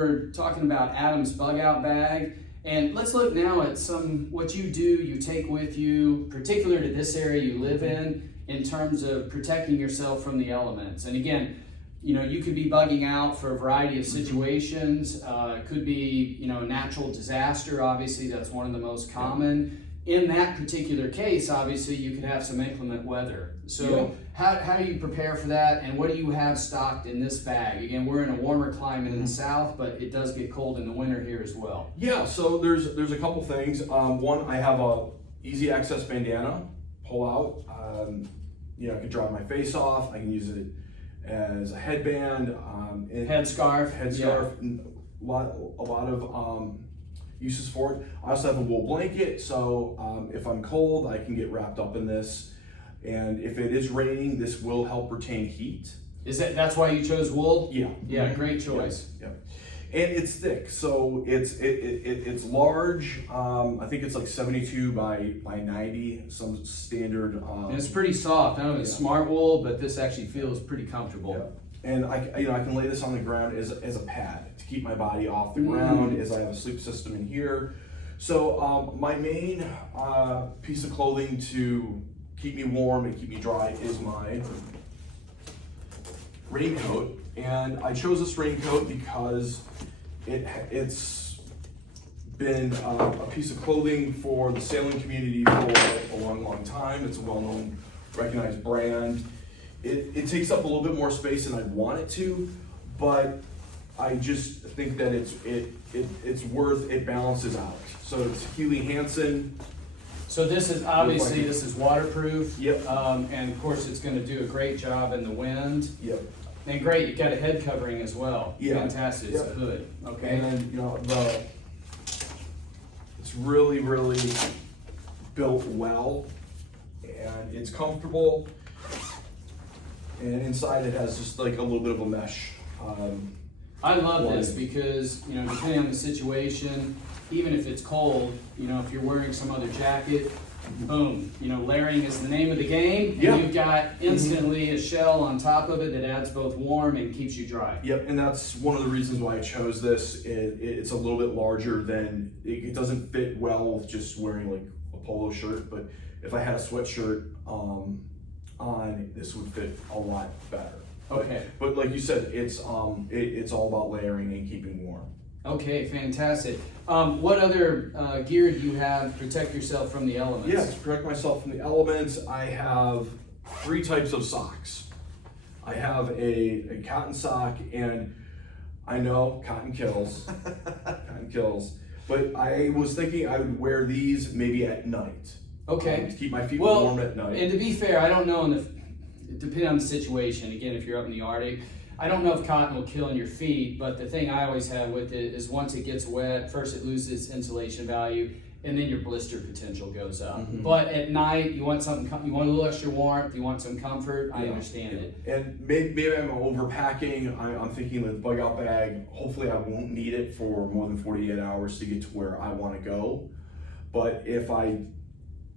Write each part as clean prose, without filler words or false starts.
we're talking about Adam's bug out bag. And let's look now at what you do, you take with you, particular to this area you live in terms of protecting yourself from the elements. And again, you could be bugging out for a variety of situations. It could be, a natural disaster. Obviously, that's one of the most common. In that particular case, obviously, you could have some inclement weather. So how do you prepare for that, and what do you have stocked in this bag? Again, we're in a warmer climate in the south, but it does get cold in the winter here as well. Yeah, so there's a couple things. One, I have a easy access bandana, pull out. I can dry my face off. I can use it as a headband. Headscarf. A lot of uses for it. I also have a wool blanket, so if I'm cold, I can get wrapped up in this. And if it is raining, this will help retain heat. That's why you chose wool? Yeah. Yeah, great choice. Yeah. And it's thick, so it's large. I think it's like 72 by 90, some standard. And it's pretty soft. I know it's smart wool, but this actually feels pretty comfortable. Yeah. And I can lay this on the ground as a pad to keep my body off the ground, as I have a sleep system in here. So my main piece of clothing to keep me warm and keep me dry is my raincoat. And I chose this raincoat because it's been a piece of clothing for the sailing community for a long time. It's a well-known, recognized brand. It takes up a little bit more space than I'd want it to, but I just think that it's worth, it balances out. So it's Healy Hansen. So this is obviously, this is waterproof. Yep. And of course it's going to do a great job in the wind. Yep. And great, you've got a head covering as well. Yeah. Fantastic. It's a hood. Okay. And it's really built well, and it's comfortable. And inside it has just like a little bit of a mesh. I love this because, depending on the situation, even if it's cold, if you're wearing some other jacket, boom, layering is the name of the game. And you've got instantly a shell on top of it that adds both warm and keeps you dry. Yep, and that's one of the reasons why I chose this. It's a little bit larger than, it doesn't fit well with just wearing like a polo shirt, but if I had a sweatshirt on, this would fit a lot better. Okay. But like you said, it's all about layering and keeping warm. Okay, fantastic. What other gear do you have to protect yourself from the elements? Yeah, to protect myself from the elements, I have 3 types of socks. I have a cotton sock, and I know cotton kills, but I was thinking I would wear these maybe at night. Okay. To keep my feet warm at night. And to be fair, I don't know, depending on the situation, again, if you're up in the Arctic, I don't know if cotton will kill in your feet, but the thing I always have with it is once it gets wet, first it loses its insulation value, and then your blister potential goes up. But at night, you want a little extra warmth, you want some comfort, I understand it. And maybe I'm overpacking. I'm thinking with the bug out bag, hopefully I won't need it for more than 48 hours to get to where I want to go. But if I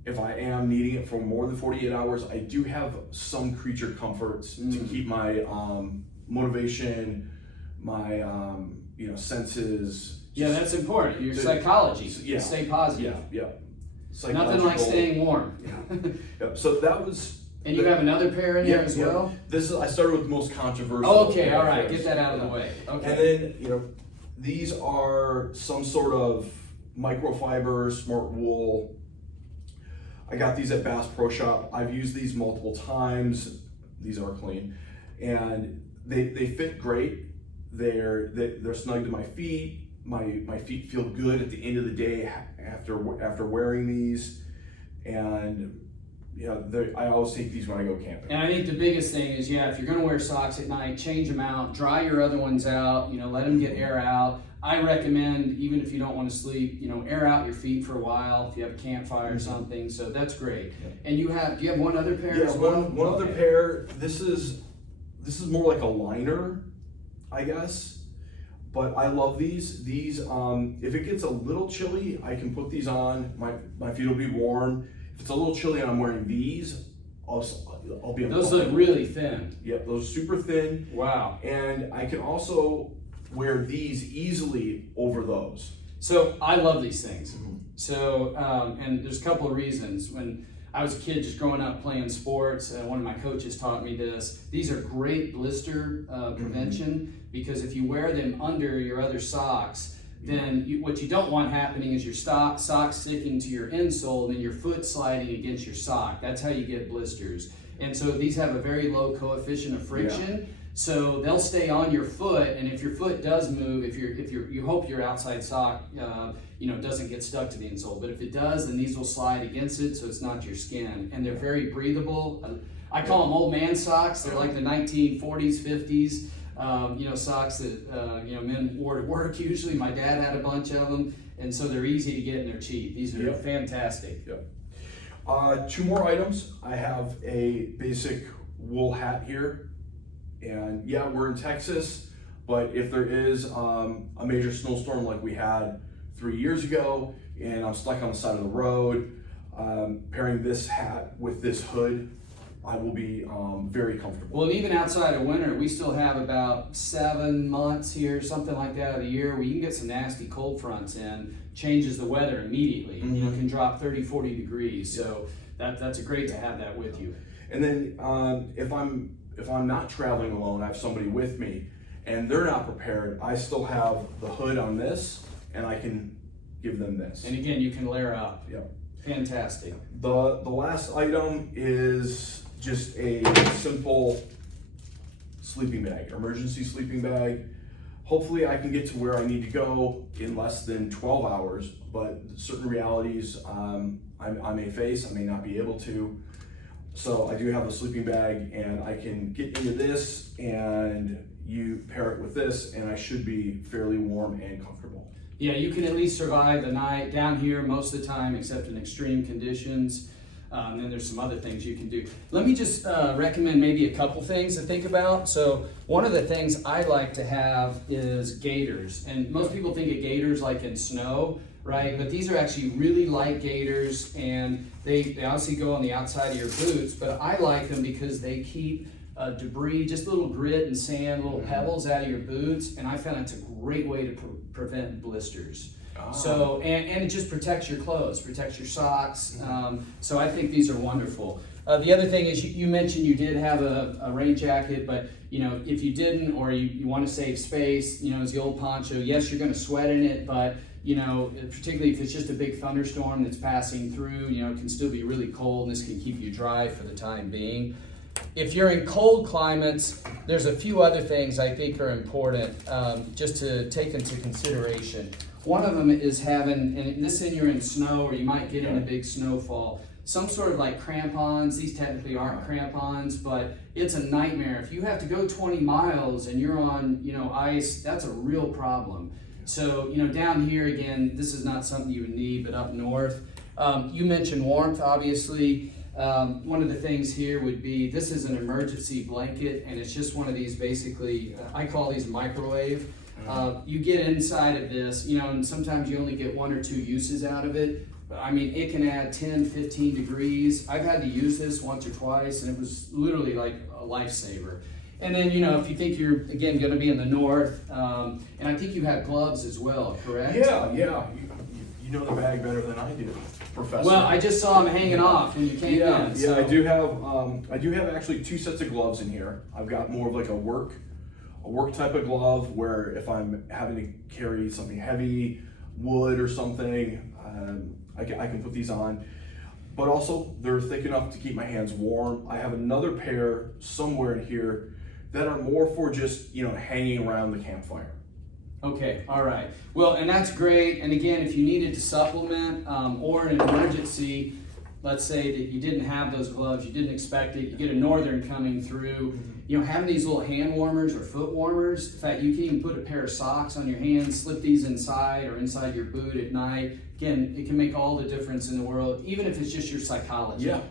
am needing it for more than 48 hours, I do have some creature comforts to keep my motivation, my senses. Yeah, that's important. Your psychology. Stay positive. Yeah. Nothing like staying warm. Yep. So that was. And you have another pair in there as well? I started with the most controversial. Oh, okay, all right. Get that out of the way. Okay. And then these are some sort of microfiber, smart wool. I got these at Bass Pro Shop. I've used these multiple times. These are clean, and they fit great. They're snug to my feet. My feet feel good at the end of the day after wearing these, and I always take these when I go camping. And I think the biggest thing is, if you're going to wear socks at night, change them out, dry your other ones out. Let them get air out. I recommend, even if you don't want to sleep, air out your feet for a while if you have a campfire or something. So that's great. And do you have one other pair as well? One other pair. This is more like a liner, I guess. But I love these. These, if it gets a little chilly, I can put these on. My feet will be warm. If it's a little chilly and I'm wearing these, I'll be. Those look really thin. Yep, those are super thin. Wow. And I can also wear these easily over those. So I love these things. So, and there's a couple of reasons. When I was a kid just growing up playing sports, one of my coaches taught me this. These are great blister prevention because if you wear them under your other socks, then what you don't want happening is your sock sticking to your insole and then your foot sliding against your sock. That's how you get blisters. And so these have a very low coefficient of friction. So they'll stay on your foot, and if your foot does move, you hope your outside sock, doesn't get stuck to the insole. But if it does, then these will slide against it, so it's not your skin. And they're very breathable. I call them old man socks. They're like the 1940s, 50s, socks that men wore to work. Usually, my dad had a bunch of them, and so they're easy to get and they're cheap. These are fantastic. Two more items. I have a basic wool hat here. And yeah, we're in Texas, but if there is a major snowstorm like we had 3 years ago, and I'm stuck on the side of the road, pairing this hat with this hood, I will be very comfortable. Well, even outside of winter, we still have about 7 months here, something like that of the year, where you can get some nasty cold fronts in, changes the weather immediately. Can drop 30, 40 degrees. So that's great to have that with you. And then if I'm not traveling alone, I have somebody with me and they're not prepared, I still have the hood on this and I can give them this. And again, you can layer up. Fantastic. The last item is just a simple sleeping bag, emergency sleeping bag. Hopefully I can get to where I need to go in less than 12 hours, but certain realities I may face, I may not be able to. So I do have a sleeping bag and I can get into this and you pair it with this and I should be fairly warm and comfortable. Yeah, you can at least survive the night down here most of the time except in extreme conditions. And there's some other things you can do. Let me just recommend maybe a couple things to think about. So one of the things I like to have is gaiters. And most people think of gaiters like in snow, right? But these are actually really light gaiters and they obviously go on the outside of your boots, but I like them because they keep debris, just little grit and sand, little pebbles out of your boots. And I found it's a great way to prevent blisters. So, and it just protects your clothes, protects your socks. So I think these are wonderful. The other thing is you mentioned you did have a rain jacket, but if you didn't, or you want to save space, as the old poncho, yes, you're going to sweat in it, but particularly if it's just a big thunderstorm that's passing through, it can still be really cold and this can keep you dry for the time being. If you're in cold climates, there's a few other things I think are important just to take into consideration. One of them is having, and this in you're in snow or you might get in a big snowfall, some sort of like crampons. These technically aren't crampons, but it's a nightmare. If you have to go 20 miles and you're on, ice, that's a real problem. So, down here again, this is not something you would need, but up north, you mentioned warmth, obviously. One of the things here would be, this is an emergency blanket, and it's just one of these basically, I call these microwave. You get inside of this, and sometimes you only get 1 or 2 uses out of it. But I mean, it can add 10, 15 degrees. I've had to use this once or twice, and it was literally like a lifesaver. And then, if you think you're, again, going to be in the north, and I think you have gloves as well, correct? Yeah. You know the bag better than I do, Professor. Well, I just saw them hanging off when you came in. So. Yeah, I do have actually 2 sets of gloves in here. I've got more of like a work type of glove where if I'm having to carry something heavy, wood or something, I can put these on. But also, they're thick enough to keep my hands warm. I have another pair somewhere in here that are more for just, hanging around the campfire. Okay, all right. Well, and that's great. And again, if you needed to supplement or in an emergency, let's say that you didn't have those gloves, you didn't expect it, you get a northern coming through, having these little hand warmers or foot warmers. In fact, you can even put a pair of socks on your hands, slip these inside or inside your boot at night. Again, it can make all the difference in the world, even if it's just your psychology. Yeah.